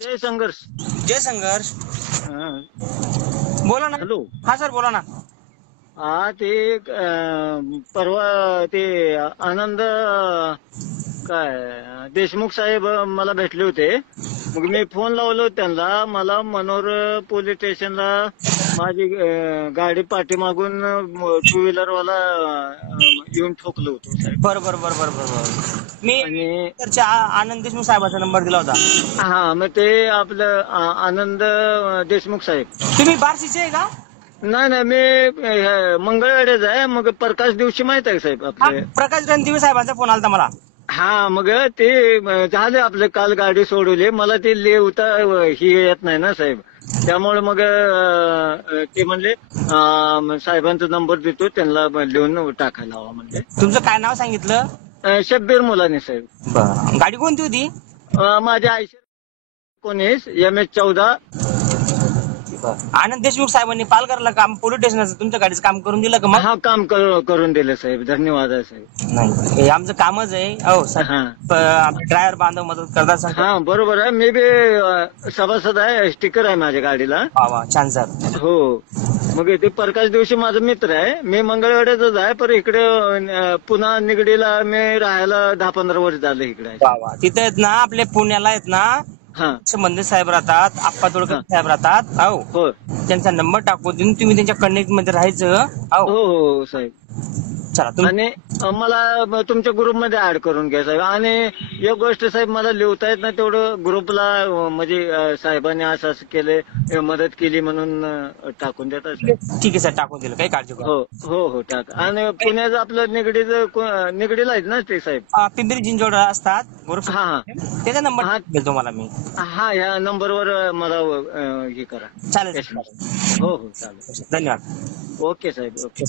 जय संघर्ष. जय संघर्ष. हा. बोला ना. हॅलो. हा सर बोला ना. हा ते परवा ते आनंद काय देशमुख साहेब मला भेटले होते. मग मी फोन लावलो त्यांना. मला मनोर पोलीस स्टेशनला माझी गाडी पाठीमागून टू व्हीलर वाला येऊन ठोकलं होतं साहेब. बरोबर. मी आणि आनंद देशमुख साहेबांचा नंबर दिला होता. हा मग ते आपलं आनंद देशमुख साहेब. तुम्ही बार्शीचे आहे का? नाही मी मंगळवेढ्याच आहे. मग प्रकाश दिवशी माहित आहे साहेब आपले. प्रकाश रणदिवे साहेबांचा फोन आलता मला. हा मग ते झाले आपले. काल गाडी सोडवली. मला ते लिहिता ही येत नाही ना साहेब. त्यामुळे मग ते म्हणले साहेबांचा नंबर देतो त्यांना लिहून टाकायला हवा म्हणजे. तुमचं काय नाव सांगितलं? शब्बीर मुलानी साहेब. बरं. गाडी कोणती होती? माझ्या 19 MS14. आनंद देशमुख साहेबांनी पालघरला काम पोलीस स्टेशनचं तुमच्या गाडीचं काम करून दिलं का? मग हा काम करून दिलं साहेब. धन्यवाद आहे साहेब. नाही हे आमचं कामच आहे. हो हा आपले ड्रायव्हर बांधव मदत करतात. हा बरोबर आहे. मी बी सभासद आहे. स्टिकर आहे माझ्या गाडीला. वा छान सर. हो. मग ते प्रकाश दिवशी माझा मित्र आहे. मी मंगळवेढ्याचाच आहे. पण इकडे पुन्हा निगडीला मी राहायला 10-15 वर्ष झालं इकडे. वा तिथे आहेत ना आपले पुण्याला आहेत ना मंदिर साहेब राहतात. आप्पा तोडकर साहेब राहतात. हो त्यांचा नंबर टाकून देऊन तुम्ही त्यांच्या कनेक्ट मध्ये राहायचं. हो साहेब. चला आणि मला तुमच्या ग्रुपमध्ये ऍड करून घ्या साहेब. आणि एक गोष्ट साहेब मला लिहता येत नाही तेवढं ग्रुपला म्हणजे साहेबांनी असं केले मदत केली म्हणून टाकून देतात. ठीक आहे सर टाकून दिलं. काही काळजी करू. हो टाक. आणि पुण्याचं आपलं निगडीला आहेत ना ते साहेब. पिंपरी चिंचवड असतात. हा त्याचा नंबर देतो मला मी. हा या नंबरवर मला हे करा. चालेल. हो चालेल. धन्यवाद. ओके साहेब. ओके.